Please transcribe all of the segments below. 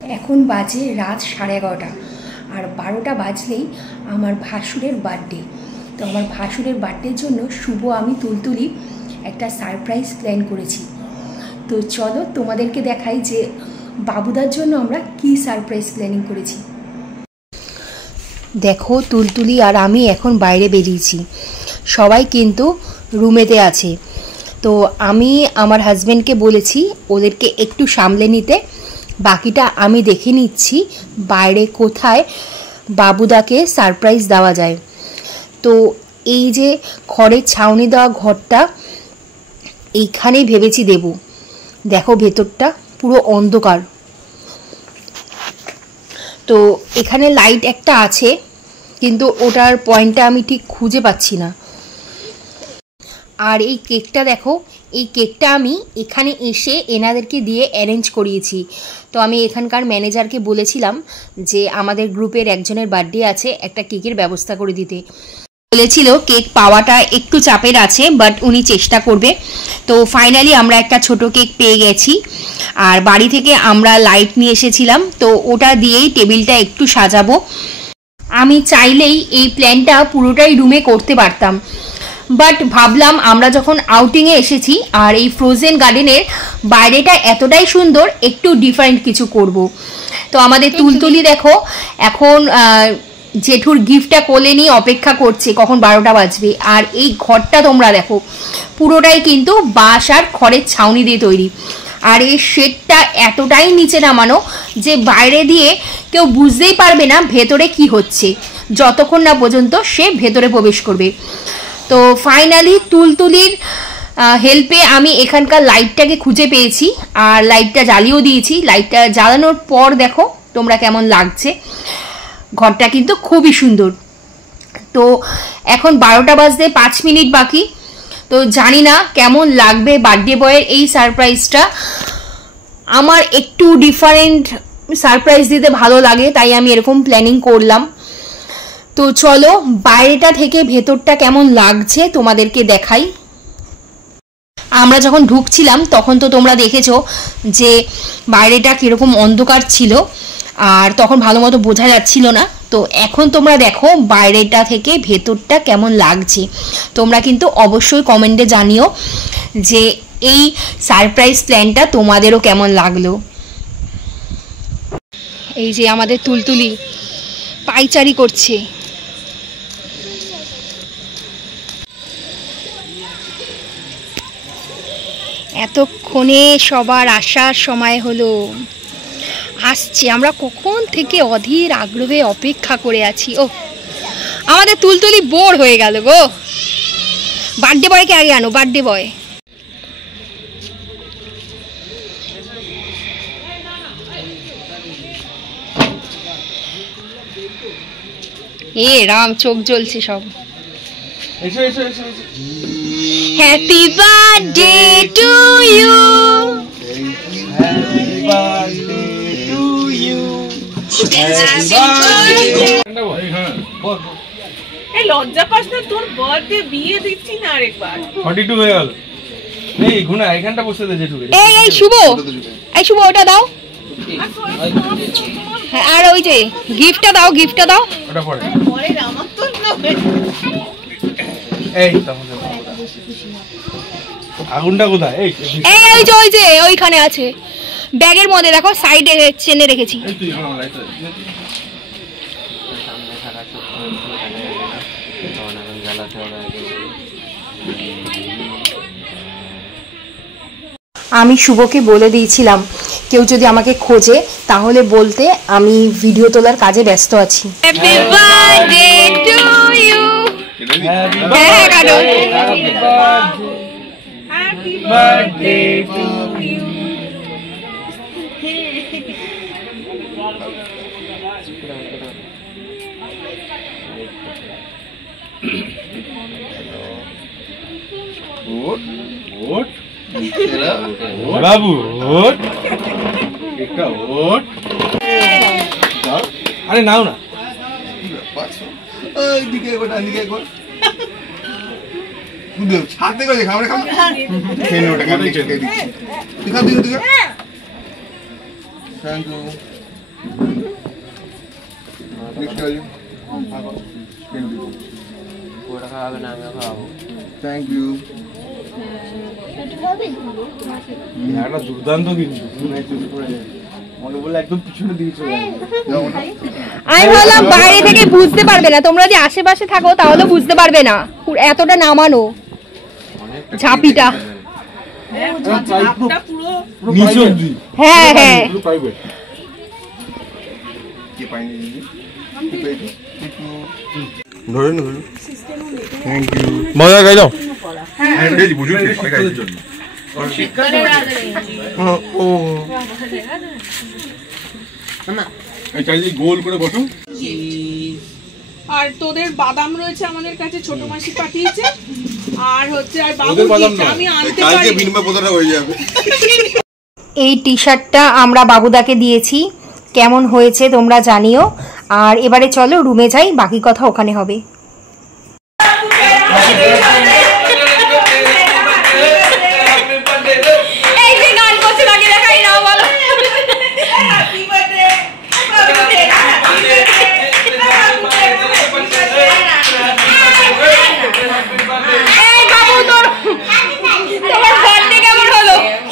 এখন বাজে রাত 11:30 আর 12টা বাজলেই আমার ভাসুরের বার্থডে। তো আমার ভাসুরের বার্থডের জন্য শুভ আমি তুলতুলি একটা সারপ্রাইজ প্ল্যান করেছি। তো চলো তোমাদেরকে দেখাই যে বাবুদার জন্য আমরা কি সারপ্রাইজ প্ল্যানিং করেছি। দেখো তুলতুলি আর আমি এখন বাইরে বেরিয়েছি, সবাই কিন্তু রুমেতে আছে। তো আমি আমার হাজব্যান্ডকে বলেছি ওদেরকে একটু সামলে নিতে, বাকিটা আমি দেখে নিচ্ছি বাইরে কোথায় বাবুদাকে সারপ্রাইজ দেওয়া যায়। তো এই যে খড়ের ছাউনি দেওয়া ঘরটা এইখানেই ভেবেছি দেব। দেখো ভেতরটা পুরো অন্ধকার, তো এখানে লাইট একটা আছে কিন্তু ওটার পয়েন্টটা আমি ঠিক খুঁজে পাচ্ছি না। আর এই কেকটা দেখো, এই কেকটা আমি এখানে এসে এনাদেরকে দিয়ে অ্যারেঞ্জ করিয়েছি। তো আমি এখানকার ম্যানেজারকে বলেছিলাম যে আমাদের গ্রুপের একজনের বার্থডে আছে, একটা কেকের ব্যবস্থা করে দিতে। বলেছিল কেক পাওয়াটা একটু চাপের আছে, বাট উনি চেষ্টা করবে। তো ফাইনালি আমরা একটা ছোট কেক পেয়ে গেছি। আর বাড়ি থেকে আমরা লাইট নিয়ে এসেছিলাম, তো ওটা দিয়েই টেবিলটা একটু সাজাবো। আমি চাইলেই এই প্ল্যানটা পুরোটাই রুমে করতে পারতাম, বাট ভাবলাম আমরা যখন আউটিংয়ে এসেছি আর এই ফ্রোজেন গার্ডেনের বাইরেটা এতটাই সুন্দর, একটু ডিফারেন্ট কিছু করব। তো আমাদের তুলতুলি দেখো এখন জেঠুর গিফটটা কোলে নিয়ে অপেক্ষা করছে কখন 12টা বাজবে। আর এই ঘরটা তোমরা দেখো পুরোটাই কিন্তু বাঁশ আর খড়ের ছাউনি দিয়ে তৈরি। আর এই শেডটা এতটাই নিচে নামানো যে বাইরে দিয়ে কেউ বুঝতেই পারবে না ভেতরে কি হচ্ছে যতক্ষণ না পর্যন্ত সে ভেতরে প্রবেশ করবে। তো ফাইনালি তুলতুলির হেল্পে আমি এখানকার লাইটটাকে খুঁজে পেয়েছি আর লাইটটা জ্বালিয়েও দিয়েছি। লাইটটা জ্বালানোর পর দেখো তোমরা কেমন লাগছে, ঘরটা কিন্তু খুবই সুন্দর। তো এখন 12টা বাজতে 5 মিনিট বাকি। তো জানি না কেমন লাগবে বার্থডে বয়ের এই সারপ্রাইজটা। আমার একটু ডিফারেন্ট সারপ্রাইজ দিতে ভালো লাগে, তাই আমি এরকম প্ল্যানিং করলাম। তো চলো বাইরেটা থেকে ভেতরটা কেমন লাগছে তোমাদেরকে দেখাই। আমরা যখন ঢুকছিলাম তখন তো তোমরা দেখেছো যে বাইরেটা কীরকম অন্ধকার ছিল আর তখন ভালো মতো বোঝা যাচ্ছিল না। তো এখন তোমরা দেখো বাইরেটা থেকে ভেতরটা কেমন লাগছে। তোমরা কিন্তু অবশ্যই কমেন্টে জানিও যে এই সারপ্রাইজ প্ল্যানটা তোমাদেরও কেমন লাগলো। এই যে আমাদের তুলতুলি পাইচারি করছে। এতক্ষণে সবার আসার সময় হলো, আসছে। আমরা কখন থেকে অধীর আগ্রহে অপেক্ষা করে আছি। ও আমাদের তুলতুলি বোর হয়ে গেল গো। বার্থডে বয়কে আগে আনো, বার্থডে বয়। এ রাম, চোখ জ্বলছে সব। Happy birthday to you, happy birthday to you, এই লজ্জা পাস না, তোর বার্থডে বিয়ে দিচ্ছি না আরেকবার। 42 হয়ে গেল। এই গুনা এখানটা বসে দে যেটুকু। এই শুভ, এই শুভ ওটা দাও। আর ওই যে গিফটটা দাও, গিফটটা দাও। ওটা পরে পরে আমার তো এই তাহলে আগুনটা কোথায়? এই ওই যে ওইখানে আছে ব্যাগের মধ্যে, দেখো সাইডে চেনে রেখেছি। তুই আমার লাইট আমি শুভকে বলে দিয়েছিলাম কেউ যদি আমাকে খোঁজে তাহলে বলতে, আমি ভিডিও তোলার কাজে ব্যস্ত আছি। Happy birthday to you. Happy birthday to you. ওট বাবু, ওট একটা ওট। আরে নাও না, ওইদিকে ওটা দিকে একবার ছাড়তে গেছে খাবার খাবো খেয়ে ওটা খাবে খেয়ে দিচ্ছি। দিখা দিখা দিখা। Thank you. Thank you. একটা দুর্দান্ত কিন্তু মনে বলে একদম পিছনে দিয়ে চলে আমি ভাবলাম বাইরে থেকে বুঝতে পারবে না, তোমরা যদি আশেপাশে থাকো তাহলে বুঝতে পারবে না এতটা নামানো ঝাঁপিটা। হ্যাঁ হ্যাঁ ধরে ধরে থ্যাংক ইউ। মজা গাই দাও। বুঝুন জন্য গোল করে বসো। আর তোদের বাদাম রয়েছে আমাদের কাছে, ছোট মাসি পাঠিয়েছে। আর হচ্ছে আর বাবু আমি আনতে পারি, বিনিময় কতটা হয়ে যাবে। এই টি শার্টটা আমরা বাবুদাকে দিয়েছি, কেমন হয়েছে তোমরা জানিও। আর এবারে চলো রুমে যাই, বাকি কথা ওখানে হবে।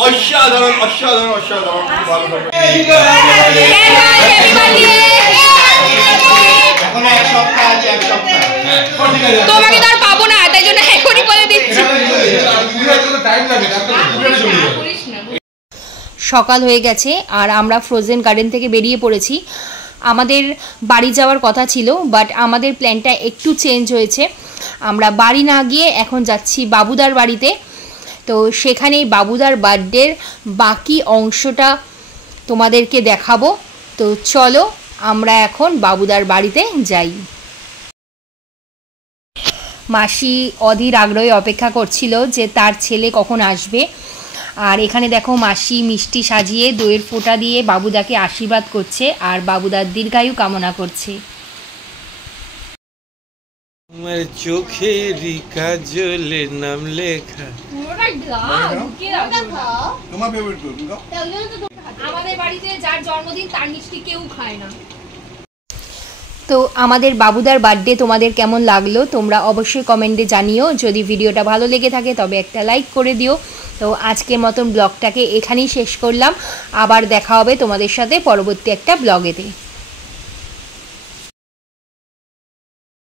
অসাধারণ অসাধারণ অসাধারণ, ভালো থাকবে। তোমাকে তো আর পাবো না, তাই জন্য এখনই বলে দিচ্ছি। সকাল হয়ে গেছে আর আমরা ফ্রোজেন গার্ডেন থেকে বেরিয়ে পড়েছি। আমাদের বাড়ি যাওয়ার কথা ছিল, বাট আমাদের প্ল্যানটা একটু চেঞ্জ হয়েছে। আমরা বাড়ি না গিয়ে এখন যাচ্ছি বাবুদার বাড়িতে। তো সেখানেই বাবুদার বার্থডের বাকি অংশটা তোমাদেরকে দেখাবো। তো চলো আমরা এখন বাবুদার বাড়িতে যাই। মাসি অধীর আগ্রহে অপেক্ষা করছিল যে তার ছেলে কখন আসবে। আর এখানে দেখো মাসি মিষ্টি সাজিয়ে দইয়ের ফোঁটা দিয়ে বাবুদাকে আশীর্বাদ করছে আর বাবুদার দীর্ঘায়ু কামনা করছে। তোমার চোখেরই কাজলে নাম লেখা। তোমার ফেভারিট তো তুমি দাও। আমাদের বাড়িতে যার জন্মদিন তার মিষ্টি কেউ খায় না। তো আমাদের বাবুদার বার্থডে তোমাদের কেমন লাগলো তোমরা অবশ্যই কমেন্টে জানিও। যদি ভিডিওটা ভালো লেগে থাকে তবে একটা লাইক করে দিও। তো আজকের মতন ব্লগটাকে এখানেই শেষ করলাম, আবার দেখা হবে তোমাদের সাথে পরবর্তী একটা ব্লগেতে।